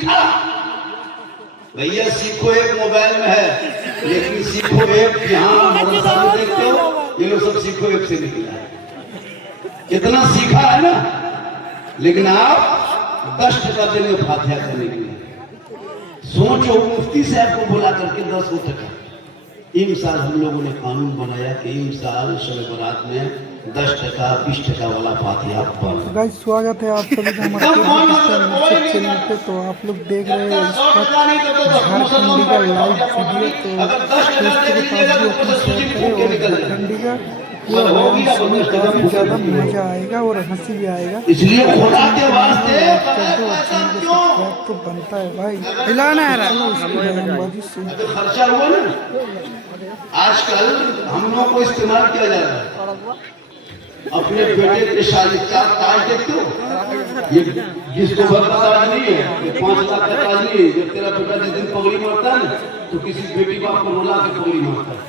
सीखा। भैया सीखो एक मोबाइल में है, लेकिन सीखो एक यहाँ मदरसा में देखते हो, ये लोग सब सीखो एक से निकला है। कितना सीखा है ना, लेकिन आप 10% देंगे फातिहा करने के लिए। सोचो मुफ्ती साहब को बुला करके 10 टका। इन साल हम लोगों ने कानून बनाया कि इन साल शब बारात में 10 टका 20 टका वाला फातिहा पढ़। गाइस स्वागत है आप सभी का हमारे चैनल पे। तो आप लोग देख रहे हैं इस वक्त झारखंडी का लाइव वीडियो। तो दोस्तों के पास भी अपना शेयर करें और झारखंडी का काफी ज्यादा मजा आएगा और हंसी भी आएगा। इसलिए खुदा के वास्ते तो बनता है भाई, हिलाना है बयानबाजी से खर्चा हुआ ना। आजकल हम लोगों को इस्तेमाल किया जा रहा है। अपने बेटे के शादी का ताज देखते हो, ये जिसको घर का ताज नहीं है, ये 5 लाख का ताज नहीं है। जब तेरा बेटा जिस दिन पगड़ी मारता है ना, तो किसी बेटी बाप को रुला के पगड़ी मारता है।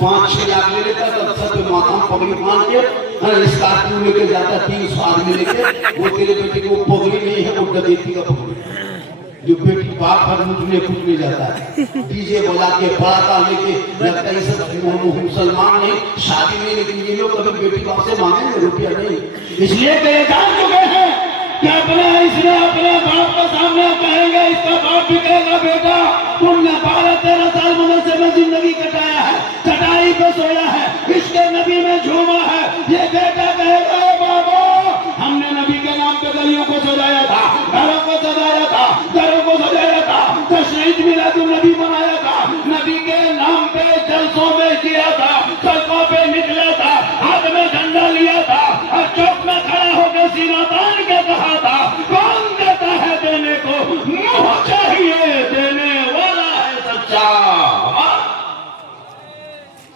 5-6 लाख ले लेता है, तो अच्छा तो माथा पगड़ी बांध के स्कॉर्पियो लेके जाता है, 300 आदमी लेके। वो तेरे बेटे को पगड़ी नहीं है, वो डकैती का पगड़ी। जो बेटी बाप पर लूटने फूटने जाता है, डीजे बजा के पड़ाका लेके, लगता है सब मुसलमान नहीं, शादी में। लेकिन ये लोग कभी बेटी बाप से मांगेंगे रुपया नहीं। इसलिए कहे जान चुके हैं कि इसने अपने बाप के सामने कहेंगे, इसका बाप भी कहेगा बेटा तुमने 12-13 साल मदरसे में जिंदगी कटाया है, चटाई पे सोया है, इसके नबी में झूमा है। ये बेटा कहेगा बाबा हमने नबी के नाम पे गलियों को सजाया था, घरों को सजाया था, घरों को सजाया था, तशरीफ मिला तो नबी बनाया था, नबी के नाम पे जलसों में किया था, सड़कों पे निकला था, हाथ में झंडा लिया था और चौक में खड़ा होकर सीना तान के कहा था कौन देता है देने को, मुंह चाहिए देने वाला है सच्चा।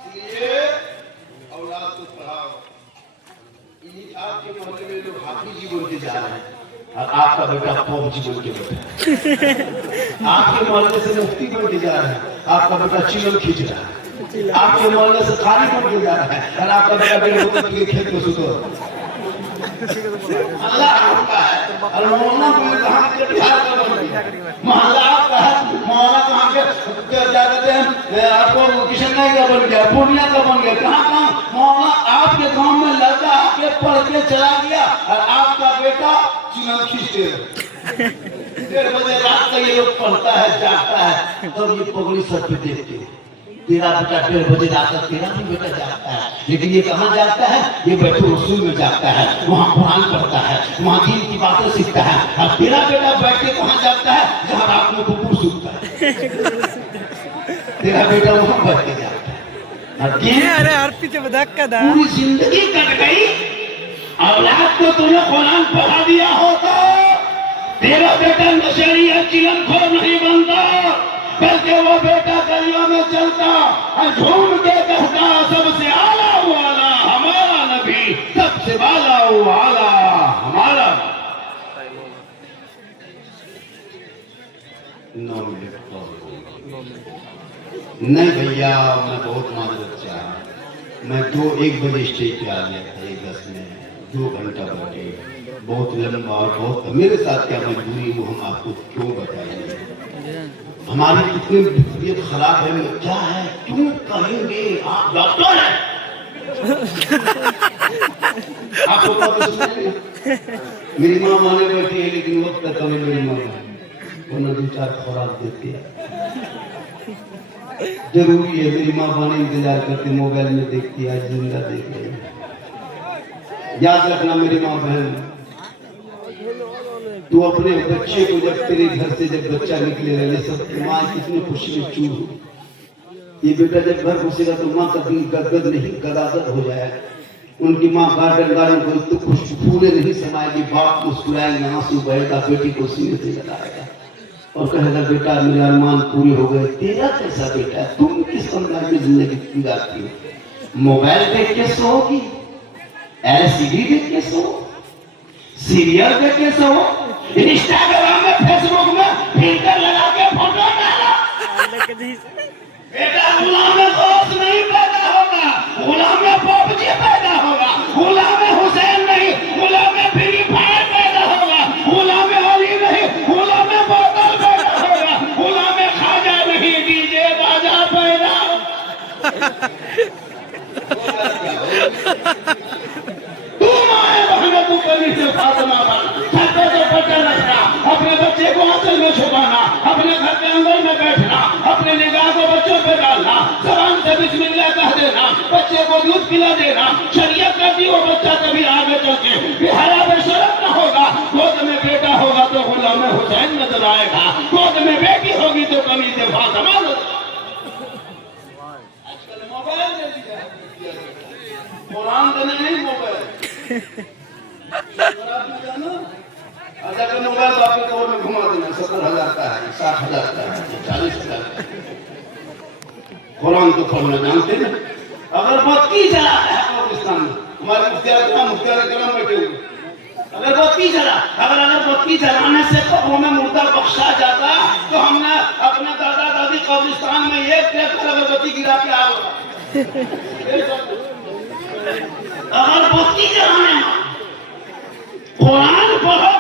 इसलिए औलाद को पढ़ाओ। आपके मोहल्ले में लोग हाथी जी बोल के जा रहे हैं और आपका बेटा पौजी बोल के बैठा। आपके मोहल्ले से मुफ्ती बोल के जा रहे हैं, आपका बेटा चिलम खींच रहा है। आपके मोहल्ले से खाली बोल के जा रहा है और आपका बेटा बेटे खेत में सुतो। अल्लाह आपका है और मोहल्ला कहाँ के बिहार का बन गया, मोहल्ला आपका है। मोहल्ला कहाँ के क्या कहते हैं, आपको किशनगंज का बन गया, पूर्णिया का बन गया, कहाँ मोहल्ला आपके गांव में लड़का आके पढ़ के चला गया और आपका बेटा चुनाव खींचते 1:30 बजे रात का ये लोग पढ़ता है जागता है, तब ये पगड़ी सर पे देखते हैं। तेरा बेटा 1:30 बजे रात तक तेरा भी बेटा जागता है, लेकिन ये कहाँ जागता है, ये बैठो रसूल में जागता है, वहाँ कुरान पढ़ता है, वहाँ दीन की बातें सीखता है। और तेरा बेटा बैठ के कहाँ जागता है, जहाँ रात में कुकुर सूखता है। तेरा बेटा वहाँ बैठ के जागता है। अरे आरती जब धक्का दा पूरी जिंदगी कट गई। औलाद को तूने कुरान पढ़ा दिया होता, तेरा बेटा नशेड़ी या चिलमखोर नहीं बनता, बल्कि वो बेटा गलियों में चलता और झूम के कहता सबसे आला वाला हमारा नबी, सबसे वाला वाला हमारा। 9 मिनट नहीं भैया, मैं बहुत माजरत चाह। मैं 1 बजे स्टेज पे आ गया था, 10 में 2 घंटा बैठे, बहुत लंबा और बहुत। मेरे साथ क्या मजबूरी वो हम आपको क्यों बताएंगे। हमारी कितनी तबीयत खराब है, क्या है क्यों कहेंगे, आप डॉक्टर हैं। आपको पता मेरी माँ माने बैठी है, लेकिन वक्त तक कभी मेरी माँ को न 2-4 खुराक देती है। जरूरी है, मेरी माँ बने इंतजार करती, मोबाइल में देखती है, जिंदा देख रही है। याद रखना मेरी माँ बहन, तू अपने बच्चे को जब तेरे घर से जब बच्चा निकले रहे सब माँ कितनी खुशी में चूर हो। ये बेटा जब घर घुसेगा तो माँ का दिल गदगद नहीं गदागद हो जाएगा। उनकी माँ गार्डन को तो खुश फूले नहीं समाएगी, बाप मुस्कुराएंगे, आंसू बहेगा, बेटी को सीने से लगाएगा और कहेगा बेटा मेरे अरमान पूरे हो गए। तेरा कैसा बेटा है, तुम किस अंदाज में जिंदगी गुजारती हो। मोबाइल देख के सोओगी, LCD देख के सो, सीरियल देख के सो, इंस्टाग्राम में फेसबुक में फिल्टर लगा के फोटो डालो। बेटा गुलाम में दोस्त नहीं पैदा होगा, गुलाम में पबजी पैदा होगा, गुलाम में हुसैन नहीं, गुलाम में फ्री फायर पैदा होगा, गुलाम में अली नहीं, गुलाम में बोतल घर के अंदर में बैठना, अपने निगाह को बच्चों पे डालना, जबान से बिस्मिल्लाह कह देना, बच्चे को दूध पिला देना, शरीयत करती हो बच्चा कभी आगे चल के बेहया बेशरम न होगा। गोद में बेटा होगा तो गुलाम हुसैन नजर आएगा, गोद में बेटी होगी तो कमीज फातिमा नजर। आजकल मोबाइल दे दिया, कुरान देने नहीं मोबाइल। अच्छा का मोबाइल आपके कवर में घुमा देना, 70,000 का है, 60,000 का है, 40,000 का है। कुरान तो पढ़ना जानते हैं। अगर बत्ती जला है पाकिस्तान में, हमारे मुख्तार करम बैठे हुए, अगर बत्ती जलाने से कब्रों में मुर्दा बख्शा जाता तो हमने अपने दादा दादी कब्रिस्तान में एक ट्रैक्टर अगरबत्ती गिरा के आ गया। अगर बत्ती जलाने कुरान पढ़ो,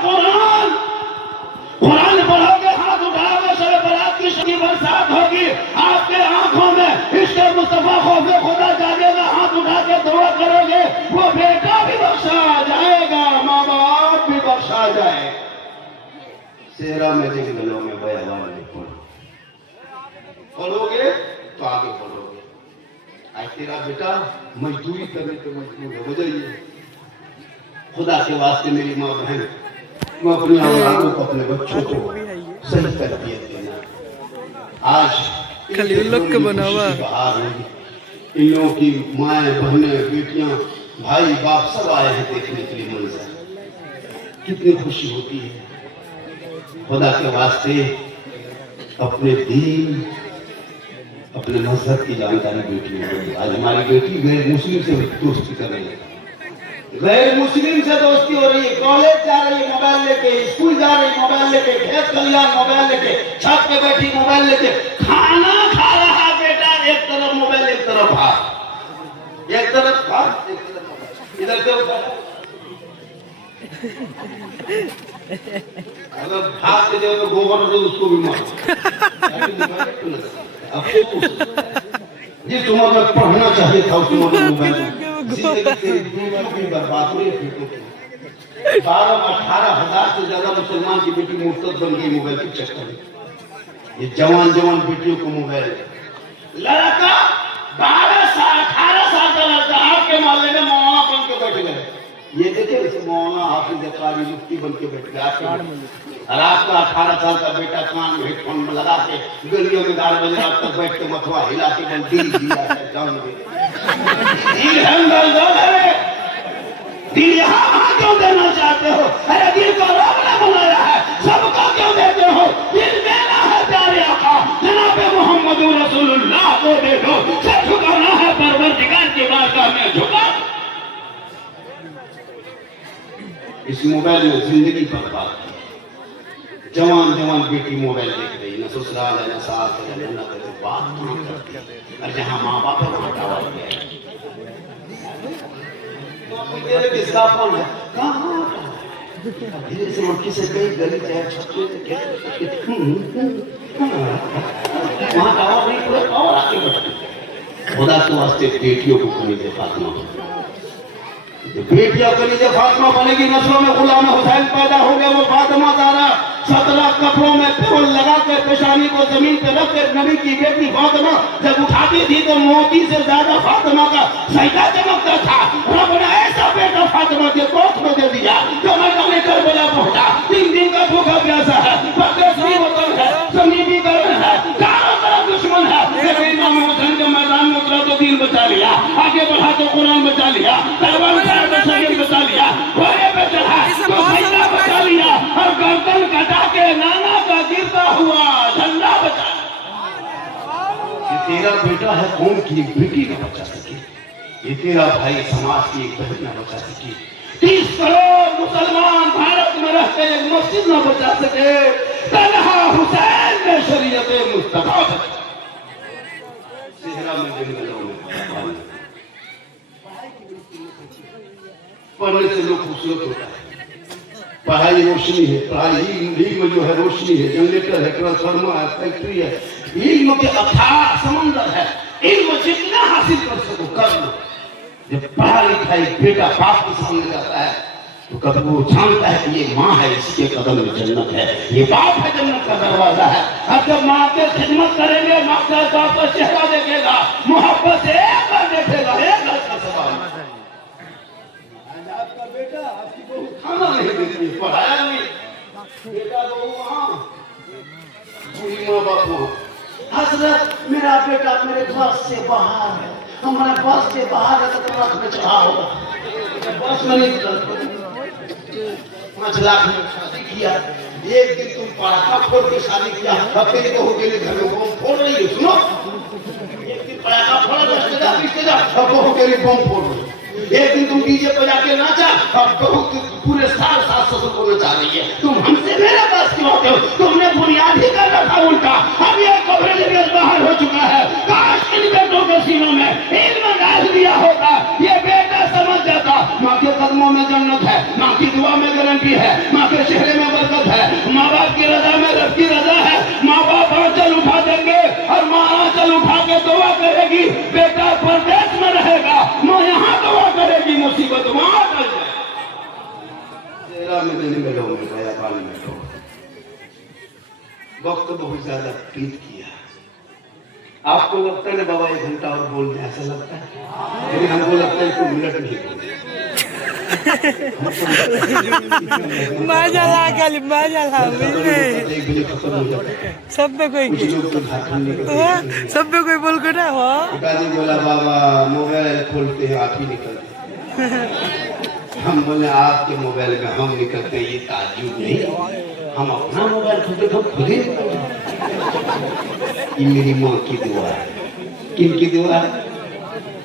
कुरान पढ़ोगे, हाथ उठाओगे, शब बरात की शकी बरसात होगी, आपके आंखों में इश्क़ मुस्तफा खौफ़े खुदा जागेगा, हाथ उठा के दुआ करोगे, वो बेटा भी बख्शा जाएगा, माँ बाप भी बख्शा जाए। सेहरा में जंगलों में बयान नहीं पढ़ोगे तो आगे बढ़ोगे। आज तेरा बेटा मजदूरी करने पे मजबूर है, बुझाइए खुदा के वास्ते मेरी माँ बहन, मैं अपनी औलादों को, अपने बच्चों को सही तरबियत देना। आज खाली उन लोग के बना हुआ इन लोगों की माएँ बहनें बेटियां भाई बाप सब आए हैं देखने के लिए मंजर, कितनी खुशी होती है। खुदा के वास्ते अपने दीन अपने मजहब की जानकारी बेटी है। आज हमारी बेटी गैर मुस्लिम से दोस्ती कर रही है, गैर मुस्लिम से दोस्ती हो रही है, कॉलेज जा रही है मोबाइल लेके, स्कूल जा रही है मोबाइल लेके, खेत खलिहान मोबाइल लेके, छत पे बैठी मोबाइल लेके, खाना खा रहा बेटा, एक तरफ मोबाइल एक तरफ भात, एक तरफ भात एक तरफ मोबाइल, इधर से उठा। अगर भात के दे तो गोबर दे उसको भी मारो। जिस उम्र में पढ़ना चाहिए था उस उम्र में मोबाइल बर्बाद हुई। 12-18 हजार से ज्यादा मुसलमान की बेटी मुर्तद बन गई मोबाइल के चक्कर में। ये जवान बेटियों को मोबाइल, लड़का 12 साल 18 साल का लड़का आपके मोहल्ले में मौलाना बन के बैठ गए। ये देखे इस मौलाना हाफिज कारी मुफ्ती बन के बैठ गया, और आपका 18 साल का बेटा कान में हेडफोन में लगा के गलियों में 4 बजे रात तक बैठ के मथुआ हिला के दिल दिया है, जान दिल यहाँ क्यों देना चाहते हो? अरे दिल को रोकना बनाया है, सबको क्यों देते हो? दिल देना है प्यारे आका जनाबे मोहम्मद रसूलुल्लाह को दे दो, सर झुकाना है परवरदिगार की बारगाह में झुका। इस मोबाइल में जिंदगी बर्बाद है। जवान बेटी मोबाइल देख रही, न ससुराल है न सास है न ननद है, बात कहाँ करती है? और जहाँ माँ बाप है वहाँ टावर है। किसका फोन है? धीरे से मक्खी से कहीं गली चाहे छक्के वहाँ टावर नहीं, पूरा टावर आके बैठे। खुदा के वास्ते बेटियों को कनीज़े फातिमा, बेटियां कनीज़े फातिमा बनेगी, नस्लों में गुलाम हुसैन पैदा हो गया। वो फातिमा ज़हरा 17 कपड़ों में तेल लगा कर पेशानी को जमीन पे रख कर नबी की बेटी फातिमा जब उठाती थी तो मोती से ज्यादा फातिमा का सजदा चमकता था। रब ने ऐसा बेटा फातिमा के कोख में दे दिया जो मैदान करबला पहुंचा। 3 दिन का भूखा प्यासा है, परदेसी वतन है, समीपी गर्म है, चारों तरफ दुश्मन है, लेकिन इमाम हुसैन के मैदान में उतरा तो दीन बचा लिया, आगे बढ़ा तो कुरान बचा लिया, तलवार उठाया तो शरीयत बचा लिया, घोड़े पे चढ़ा तो सजदा बचा लिया, और गर्दन कटा के नाना का गिरता हुआ झंडा बचा। ये तेरा बेटा है, कौन की बेटी न बचा सके? ये तेरा भाई समाज की एक बहन न बचा सके? 30 करोड़ मुसलमान भारत में रहते एक मस्जिद न बचा सके? तन्हा हुसैन ने शरीयत मुस्तफा बचा। सेहरा में पढ़ने से लोग खूबसूरत होता है। पढ़ाई रोशनी है, पढ़ाई इल्म जो है रोशनी है, जनरेटर है, ट्रांसफार्मर है, फैक्ट्री है, इल्म के अथाह समंदर है। इल्म जितना हासिल कर सको कर लो। जब पढ़ा लिखा एक बेटा बाप के सामने जाता है तो कभी वो जानता है कि ये माँ है, इसके कदम में जन्नत है, ये बाप है, जन्नत का दरवाजा है। अब जब माँ के खिदमत करेंगे, माँ का बाप का चेहरा देखेगा, मोहब्बत से एक बार देखेगा, एक अच्छा सवाल। आपका बेटा आपकी बहू खाना नहीं देती, पढ़ाया नहीं, बेटा बहू वहाँ, पूरी माँ बाप वहाँ। हजरत मेरा बेटा मेरे बस से बाहर है, हमारे बस से बाहर है, तो ट्रक में चढ़ा होगा, बस में नहीं। 5 लाख में शादी किया, एक दिन तुम पटाखा फोड़ के शादी किया, अब तेरी बहू के लिए घर में बम फोड़ रही है। सुनो, एक दिन पटाखा फोड़ा, रिश्तेदार, अब बहू के लिए बम फोड़ रही है। एक दिन तुम डीजे पे जाके नाचा, अब बहू पूरे सास ससुर को नचा रही है। तुम हमसे मेरे पास क्यों आते हो? तुमने बुनियाद ही कर रखा उल्टा। अब ये कवरेज बाहर हो चुका है। काश इन बेटों के सीनों में इल्म डाल दिया होगा, ये बेटा समझ जाता माँ के कदमों में जन्नत है, माँ की दुआ में गारंटी है, माँ के चेहरे में बरकत है, माँ बाप की रजा में रब की रजा है। माँ बाप आंचल उठा देंगे और माँ आंचल उठा के दुआ करेगी, बेटा परदेश में रहेगा, माँ यहाँ दुआ करेगी, मुसीबत वहां टल जाए। तेरा में दिन में लोग गया, पानी में लोग वक्त बहुत ज्यादा बीत किया। आपको लगता है ना बाबा 1 घंटा और बोल दें, ऐसा लगता है, लेकिन हमको लगता है कि मिनट नहीं बोले। मजा ला खाली मजा ला खत्म हो जाता है। सब में कोई सब में कोई बोल कर ना हो। पिताजी बोला बाबा मोबाइल खोलते हैं आप ही निकलते। हम बोले आपके मोबाइल में हम निकलते, ये ताज्जुब नहीं, हम अपना मोबाइल खोलते तो खुद ही। ये मेरी माँ की दुआ है। किन की दुआ है?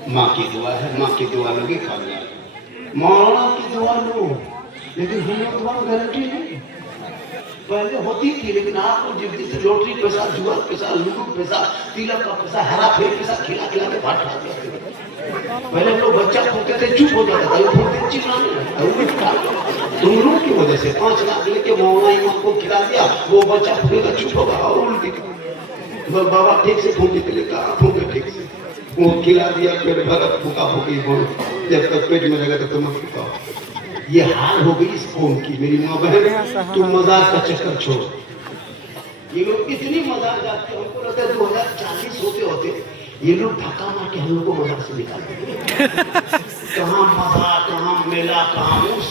माँ की दुआ है। माँ की दुआ लोगे खाना, मौलाना की दुआ लो, लेकिन हम लोग दुआ गारंटी नहीं। पहले होती थी, लेकिन आपको जब जैसे लॉटरी पैसा, जुआ पैसा, लूडो पैसा, तिलक का पैसा, हरा फेर पैसा खिला खिला के बांट खाते थे। पहले हम लोग बच्चा खोते थे, चुप हो जाता था, वो चिल्लाने लगता। तुम लोग की वजह से 5 लाख लेके मौलाना इमाम को खिला दिया, वो बच्चा फूलेगा, चुप होगा और उल्टी बाबा ठीक से फूके के लिए कहा, फूके ठीक से वो खिला दिया, फिर भगत फूका फूकी बोल, जब तक पेट में लगा तो मत फूका। ये हाल हो गई इस कौम की। मेरी माँ बहन, तुम मजाक का चक्कर छोड़। ये लोग इतनी मजाक जाते, हमको लगता है 2040 होते ये लोग धक्का मार के हम लोग को मजाक से निकाल देंगे। कहाँ मजाक, कहाँ मेला, कहाँ उस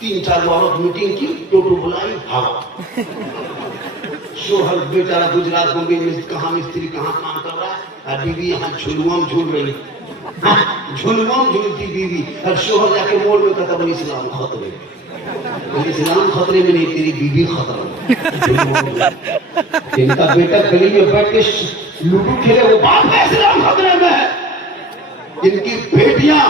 3-4 औरत मीटिंग की, टोटो बुलाई, भागा। शोहर बेचारा गुजरात बम्बई में कहाँ मिस्त्री कहाँ काम कर रहा है, बीवी यहाँ झुलुआम झूल रही, झुलुआम झूलती बीवी, और शोहर जाके मोड़ में कहता बनी इस्लाम खतरे में। इस्लाम खतरे में नहीं, तेरी बीवी खतरा में। इनका बेटा गली में बैठ के लूडो खेले, वो बाप का इस्लाम खतरे में है। इनकी बेटियां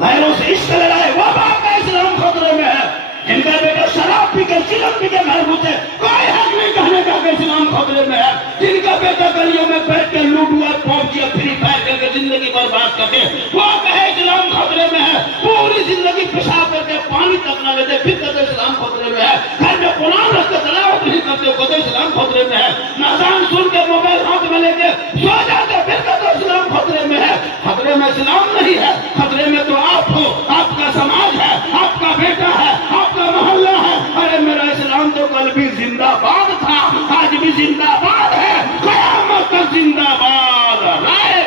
गैरों से इश्क लड़ाए, वो बाप का इस्लाम खतरे में है। इनका बेटा शराब पी के चिलम पी के घर घुसे, कोई हक नहीं कहने का इस्लाम खतरे में है। जिनका बेटा गलियों में बैठ के लूडो और पबजी और फ्री फायर करके जिंदगी बर्बाद करके, वो कहे इस्लाम खतरे में है। पूरी जिंदगी पेशाब करके पानी तक न लेते, फिर कहते इस्लाम खतरे में है। घर में कुरान रख के तलावत नहीं करते, कहते इस्लाम खतरे में है। अज़ान सुन के मोबाइल हाथ में लेके सो जाते, फिर कहते इस्लाम खतरे में है। खतरे में इस्लाम नहीं है, खतरे में तो आप हो, आपका समाज है, आपका बेटा है, आपका मोहल्ला है। अरे मेरा इस्लाम तो कल भी जिंदाबाद था, आज भी जिंदाबाद है, क़यामत तक जिंदाबाद रहे।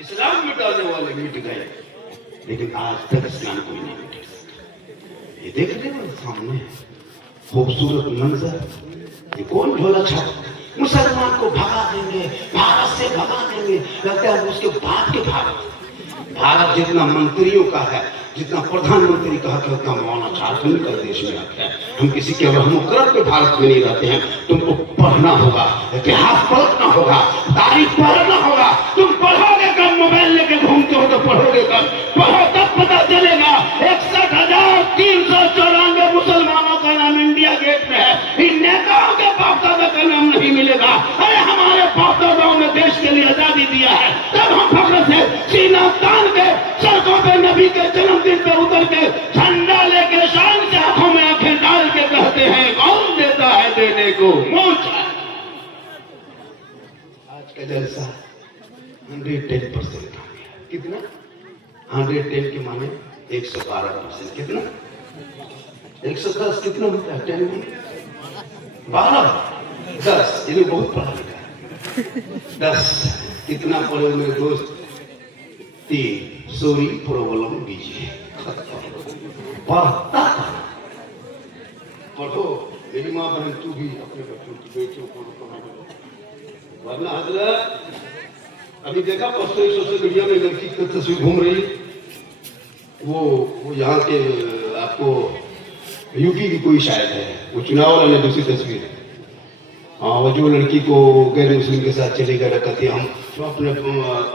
इस्लाम मिटाने वाले मिट गए, लेकिन आज तक इस्लाम कोई नहीं मिटे। ये देख रहे हो सामने खूबसूरत मंजर, ये कौन झोला छाप मुसलमान को भगा देंगे, भारत से भगा देंगे, लगता है उसके बाप के भारत जितना मंत्रियों का है, जितना प्रधानमंत्री का हक है, उतना मौलाना झारखंड का देश में हक है। हम किसी के रहमकरम के भारत में नहीं रहते हैं। तुमको पढ़ना होगा, इतिहास पढ़ना होगा, तारीख पढ़ना होगा। तुम पढ़ोगे कब? मोबाइल लेके घूमते हो तो पढ़ोगे कब? पढ़ो तब पता चलेगा। 61,394 मुसलमानों का नाम इंडिया गेट में है। इन नेताओं के बाप दादा का नाम नहीं मिलेगा। अरे हमारे बाप दादाओं ने देश के लिए आजादी दिया है, तब हम फख्र से सीना तान के सड़कों पे नबी के जन्मदिन पे उतर के झंडा लेके शान से आंखों में आंखें डाल के कहते हैं, कौन देता है देने को मोच। आज का जलसा 110% कितना 110 के माने 112%। कितना? 110 कितना होता है? 10 में 12 10, ये बहुत पढ़ा लिखा है। 10 कितना पढ़े मेरे दोस्त? 3 सॉरी प्रॉब्लम दीजिए पढ़ता पढ़ो। मेरी माँ बहन तू भी अपने बच्चों की बेटियों को वरना हजरत अभी देखा परसों सोशल मीडिया में लड़की की तस्वीर घूम रही, वो यहाँ के आपको यूपी की कोई शायद है, वो चुनाव वाला ने दूसरी तस्वीर है। हाँ, वो जो लड़की को गैर मुस्लिम के साथ चले गए रखा हम तो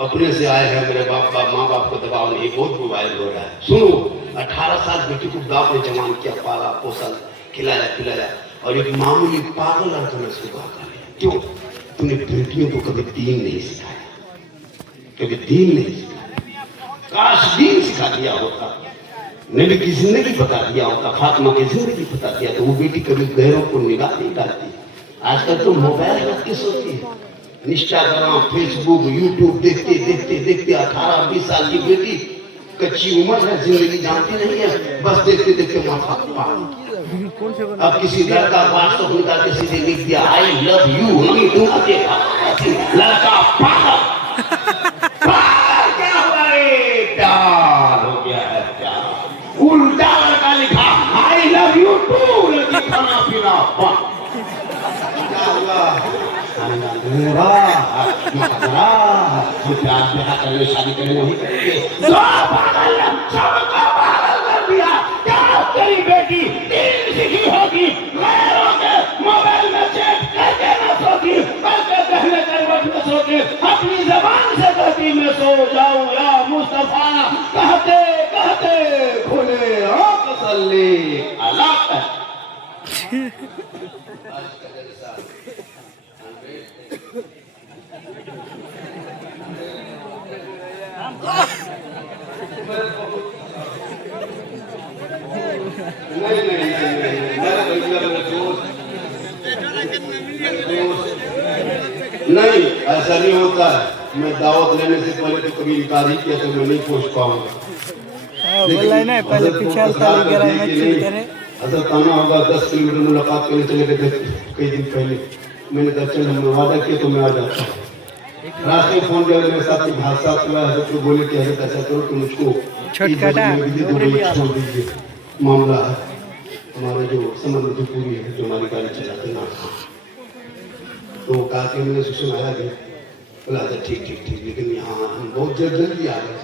अपने से आए हैं, मेरे माँ बाप को दबाव नहीं, बहुत वायरल हो रहा है। सुनो, 18 साल बेटी को बाप ने जवान किया, पाला पोसा, खिलाया पिलाया, और एक मामूली पागल लड़का ने उसको कर लिया। क्यों? तूने बेटियों को कभी दीन नहीं सिखाया, कभी दीन नहीं सिखाया। काश दीन सिखा दिया होता, नबी की जिंदगी बता दिया होता, फातिमा की जिंदगी बता दिया तो वो बेटी कभी गैरों को निगाह नहीं डालती। आजकल तो मोबाइल रख के सोती है, इंस्टाग्राम फेसबुक यूट्यूब देखते देखते देखते 18-20 साल की बेटी, कच्ची उम्र है, जिंदगी जानती नहीं है, बस देखते देखते माथा पागल। अब किसी लड़का व्हाट्सएप निकाल के सीधे लिख दिया आई लव यू, नहीं दूंगा देखा लड़का पागल। क्या हुआ रे? प्यार हो गया है, प्यार। उल्टा लड़का लिखा आई लव यू टू, लड़की खाना पीना बंद। क्या हुआ? प्यार करने शादी करने वही करेंगे। तेरी बेटी दीन सीखी होगी, गैरों के मोबाइल में चेक करके न सोती, बल्कि पहले करवट में सोती, अपनी जबान से कहती मैं सो जाऊं या मुस्तफा, कहते कहते खुले आंख सल्ले अला। नहीं, ऐसा नहीं होता है। मैं दावत लेने से पहले तो कभी इनकार ही किया तो मैं नहीं पहुंच पाऊंगा। पहले पीछे हजरत आना होगा 10 किलोमीटर मुलाकात करने चले गए थे कई दिन पहले। मैंने कहा चल हमने वादा किया तो मैं आ जाता हूँ। रास्ते में फोन किया, मेरे साथ एक हादसा हुआ। हजरत को बोले कि हजरत ऐसा करो कि मुझको छोड़ दीजिए, मामला है हमारा जो समझ जो पूरी है, जो हमारी गाड़ी चलाते ना। तो कहा कि मैंने सुनाया भी, बोला था ठीक ठीक ठीक, लेकिन यहाँ हम बहुत जल्दी आ गए,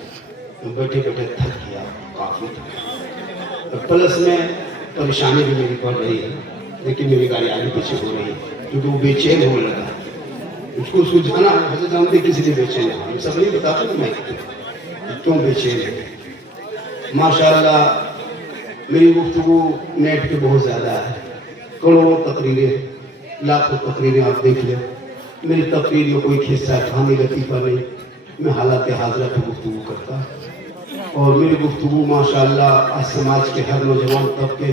बैठे बैठे थक गया, काफी थक। प्लस में परेशानी भी मेरी बढ़ रही है, लेकिन मेरी गाड़ी आगे पीछे हो रही है क्योंकि वो बेचैन होने लगा। उसको सुझाना हजरत जानते किसी ने बेचैन है, हम सब नहीं बताते मैं क्यों बेचैन है। माशाअल्लाह मेरी गुफ्तगू नेट पे बहुत ज़्यादा है, करोड़ों तकरीरें, लाखों तकरीरें आप देख लें। मेरी तकरीर में कोई खिस्सा कहानी लतीफ़ा नहीं, मैं हालात हाजरा पर गुफ्तगू करता। और मेरी गुफ्तगू माशाअल्लाह आज समाज के हर नौजवान तबके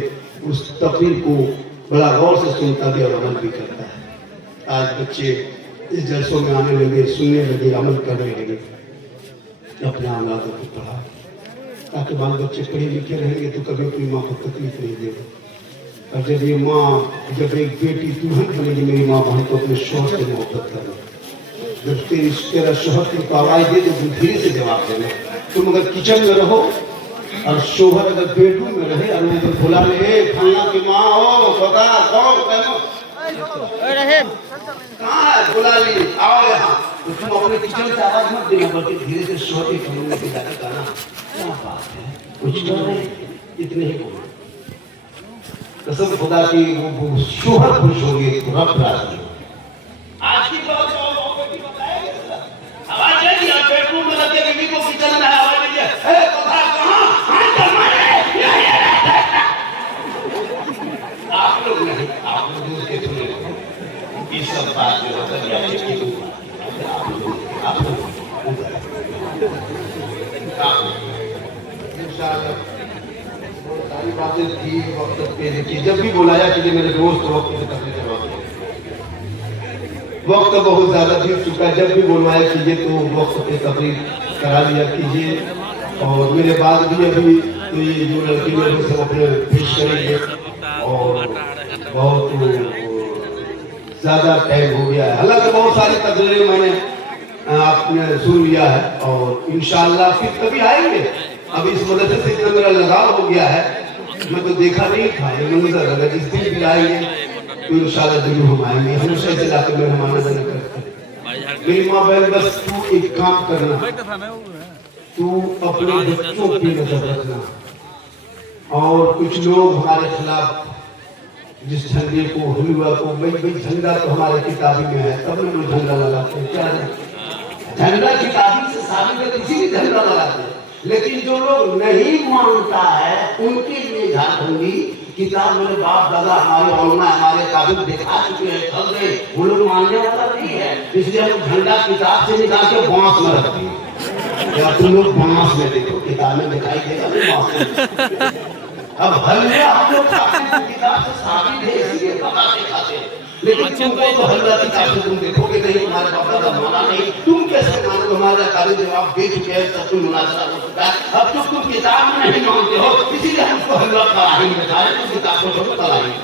उस तकरीर को बड़ा गौर से सुनता भी और अमल भी करता है। आज बच्चे इस जलसों में आने लगे, सुनने लगे, अमल करने लगे। अपने औलादों को पढ़ा ताकि बाल बच्चे पढ़े लिखे रहेंगे तो कभी अपनी माँ को तकलीफ नहीं देगा। और जब ये माँ, जब एक बेटी दुल्हन बनेगी, मेरी माँ बहन को अपने शौहर से मोहब्बत करना। जब तेरा शौहर की आवाज़ दे तो धीरे से जवाब देना। तुम अगर किचन में रहो और शौहर अगर बेडरूम में रहे और वो बुला ले खाना की माँ हो बता कौन कहाँ है, बुला ली आओ यहाँ, तो तुम अपने किचन से आवाज मत देना, बल्कि धीरे से शौहर के कमरे में जाकर करना। क्या बात है, कुछ कर रहे इतने ही बोलो। कसम खुदा की वो शौहर खुश हो गए, रब राजी। आज की बात आवाज आई, आप बेडरूम में रहते बीवी को किचन में आवाज आई है, ए कथा कहां हाथ मारे, आप लोग नहीं, आप लोग दूर के सुने ये सब बात जो होता है आप लोग इंशाअल्लाह सारी बातें थी वक्त पे देखिए। जब भी बुलाया कि मेरे दोस्त वक्त पे तकलीफ करवा, वक्त बहुत ज़्यादा बीत चुका है। जब भी बुलवाया कीजिए तो वक्त पे तकरीर करा लिया कीजिए। और मेरे बाद भी अभी तो ये जो लड़की लोग सब अपने पेश करेंगे और बहुत ज्यादा टाइम हो गया है। हालांकि बहुत सारी तकरीरें मैंने आपने सुन लिया है और इंशाअल्लाह फिर कभी आएंगे। अब इस मदरसे से इतना मेरा लगाव हो गया है, मैं तो देखा नहीं था ये मंजर, अगर इस दिन भी आएंगे तो इंशाअल्लाह जरूर हम आएंगे। हमेशा इसे लाके मेहमान नजर करते हैं। मेरी माँ बहन बस तू एक काम करना, तू अपने बच्चों की नजर रखना। और कुछ लोग हमारे खिलाफ जिस झंडे को हलवा को भाई झंडा तो हमारे किताबी में है, तब लोग झंडा लगाते हैं। क्या झंडा किताबी से साबित है, इसीलिए झंडा लगाते हैं। लेकिन जो लोग नहीं मानता है उनके लिए झारखंडी किताब मेरे बाप दादा हमारे औलमा हमारे काबिल दिखा चुके हैं, चल गए, वो लोग मानने वाला नहीं है। इसलिए हम झंडा किताब से निकाल के बांस में रखते हैं। या तुम लोग बांस में देखो, किताब में दिखाई देगा नहीं बांस। अब हलवा हम लोग खाते हैं किताब से साबित है, इसलिए बता के खाते हैं। लेकिन तुमको तो हलवा किताब से तुम देखोगे नहीं, तुम्हारे बाप दादा माना नहीं, तुम कैसे मानो? हमारे काबिल जवाब दे चुके हैं, सब कुछ मुनासिब हो चुका है। अब तुम किताब में नहीं मानते हो, इसीलिए हमको हलवा कढ़ाई में खा रहे, तुम किताब को छोड़ो कढ़ाई में।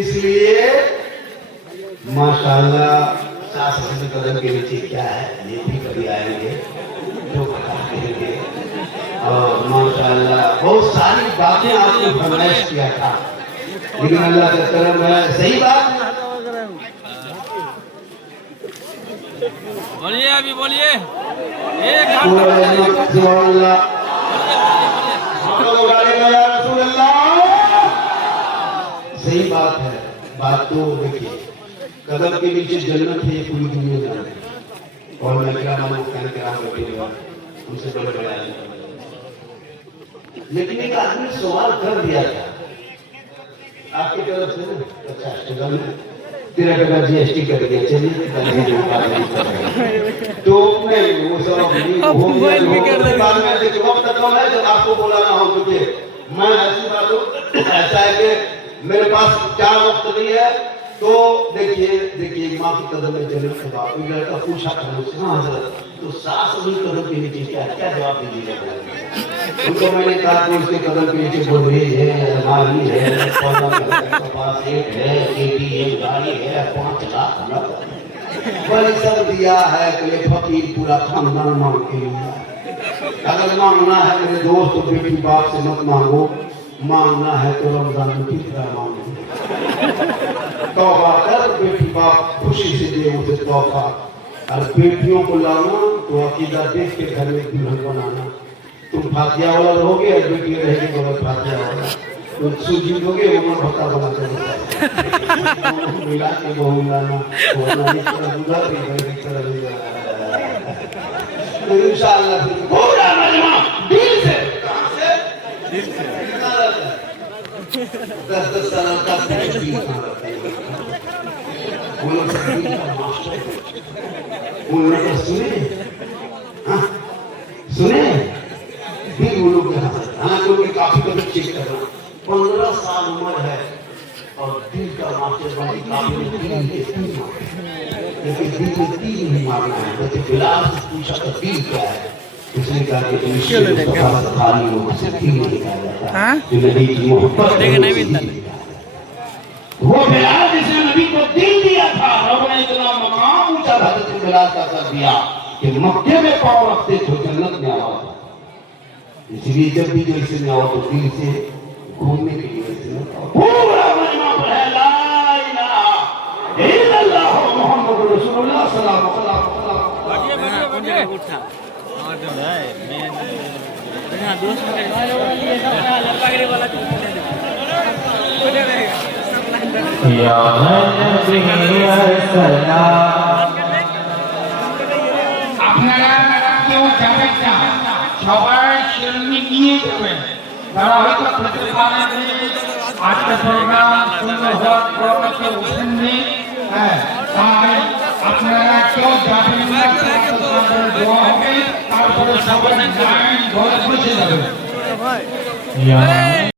इसलिए माशाअल्लाह सास ससुर कदम के नीचे क्या है, ये भी कभी आएंगे जो कहेंगे। और माशाअल्लाह बहुत सारी बातें आपने फरमाइश किया था, लेकिन अल्लाह का करम है। सही बात बोलिए, अभी बोलिए। सही बात है। बात तो देखिए, कदम के नीचे जन्नत है, ये पूरी दुनिया जानती है। और मैं क्या मालूम उनसे बड़े बड़े, लेकिन एक आदमी सवाल कर दिया था आपकी तरफ से। अच्छा, 13% GST कर दिया, चलिए तो नहीं वो सब हो गया। बाद में देखिए वक्त तक है जब आपको बोलाना हो, क्योंकि मैं ऐसी बात ऐसा है कि मेरे पास क्या वक्त नहीं है। तो देखिए माँ के कदम में जन्नत के बाद कोई लड़का पूछा था मुझसे, हाँ हज़रत तो सास ससुर कदम के नीचे क्या जवाब दीजिएगा? उनको मैंने कहा कि उसके कदम के नीचे गोदरेज है, अलमारी है, पास एक है, ATM गाड़ी है, 5 लाख बड़ी सब दिया है कि फकीर पूरा खानदान मांग के लिया। अगर मांगना है मेरे दोस्त तो बेटी बाप से मत मांगो, मांगना है तो रमजान में कितना मांगो। तौबा कर, बेटी बाप खुशी से दे उसे तोहफा। और बेटियों को लाना तो अकीदा देख के घर में दुल्हन बनाना। तुम फातिया वाला रहोगे और बेटी रहेगी बगैर फातिया वाला, तो सूजी दोगे वो भत्ता बना कर मिला के बहू लाना तो इंशाअल्लाह पूरा मजमा दिल से 10 साल का सुने फिर वो लोग काफी कभी चेक करना। 15 साल उम्र है और दिल का मास्टर काफी लेकिन दिल में 3 नहीं मारना है। जैसे बिलाल से पूछा तो दिल क्या है, उसने कहा कि खाली लोगों से दिल निकाला जाता है, जो नबी की मोहब्बत वो बिलाल जिसने नबी को दिल दिया था, रब ने इतना मकाम ऊंचा हज़रत बिलाल का कर दिया कि मक्के में पाँव रखते तो जन्नत में आवा था। इसलिए जब भी जो इसमें आओ तो दिल से घूमने के लिए पूरा मजमा पर है ला इलाहा इल्लल्लाह मुहम्मदुर रसूलुल्लाह सल्लल्लाहु अलैहि वसल्लम। আপনারা কেউ যাবেন না, সবাই শিরোনি নিয়ে যাবেন। তারা হয়তো খেতে পারেন আজকে প্রোগ্রাম সুন্দর হওয়ার পর কেউ উঠেননি, হ্যাঁ তাই আপনারা কেউ যাবেন না, তারপরে দোয়া হবে, তারপরে সবাই লাইন ধরে বসে যাবেন।